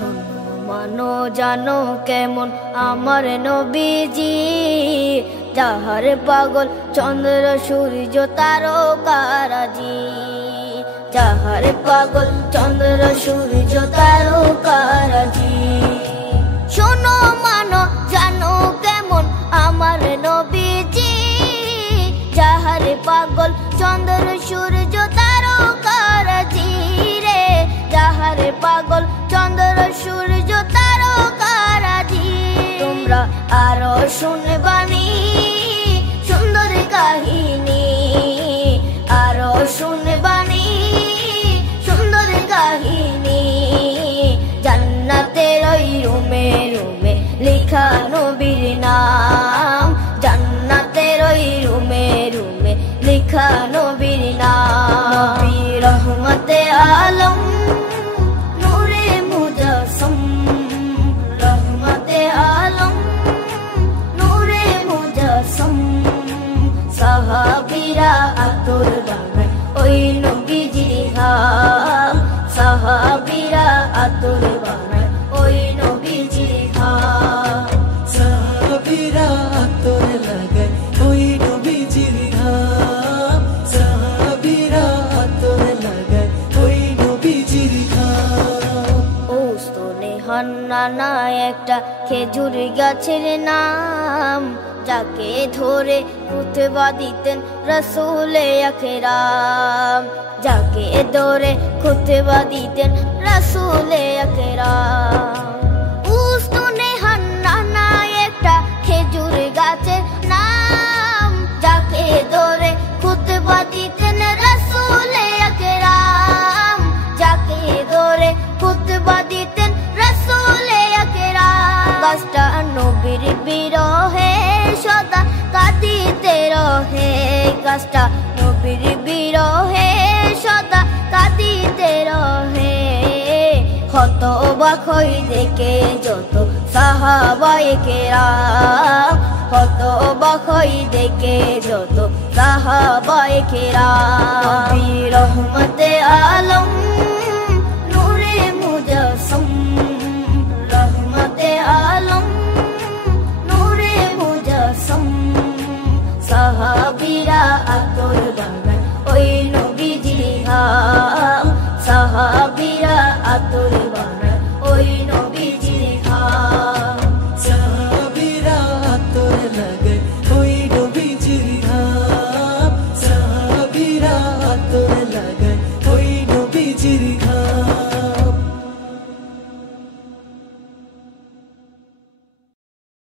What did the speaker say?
শোনো মানো জানো কেমন আমার নবীজি, যাহার পাগল চন্দ্র সূর্য তারকারাজি, যাহার পাগল চন্দ্র সূর্য তারকারাজি। শোনো মানো জানো কেমন আমার নবীজি, যাহার পাগল চন্দ্র সূর্য তারকারাজি রে, যাহার পাগল চন্দ্র সূর্য তারকারাজি। তোমরা আরো শুনবানি সুন্দর কাহিনী, আরো শুনবানি সুন্দর কাহিনী। জান্নাতের ওই রুমে রুমে লেখা নবীর নাম, জান্নাতের ওই রুমে রুমে লেখা নবীর নাম। নবী রহমতে আলম নূরে মুজাসসম, রহমতে আলম নূরে মুজাসসম। সাহাবীরা আতর বানায় ওই নবীজির ঘাম, সাহাবীরা আতর বানায় ওই নবীজির ঘাম। সাহাবীরা আতর লাগায় ওই নবীজির ঘাম, সাহাবীরা আতর লাগায় ওই নবীজির ঘাম। ওস্তনে হান্নানা একটা খেজুর গাছের নাম, যাকে ধরে খুতবা দিতেন রাসূলে আকরাম, যাকে ধরে খুতবা দিতেন রাসূলে আকরাম। উস্তনে হান্নানা একটা খেজুর গাছের নাম, যাকে ধরে খুতবা দিতেন রাসূলে আকরাম, যাকে ধরে খুতবা দিতেন রাসূলে আকরাম। গাছটা নবীর বিরহে সদা কাঁদিতে রহে, গাছটা নবীর বিরহে সদা কাঁদিতে রহে। হতবাক হই দেখে যত সাহাবায়ে কেরাম, হতবাক হই দেখে যত সাহাবায়ে কেরাম। নবী রহমতে আলম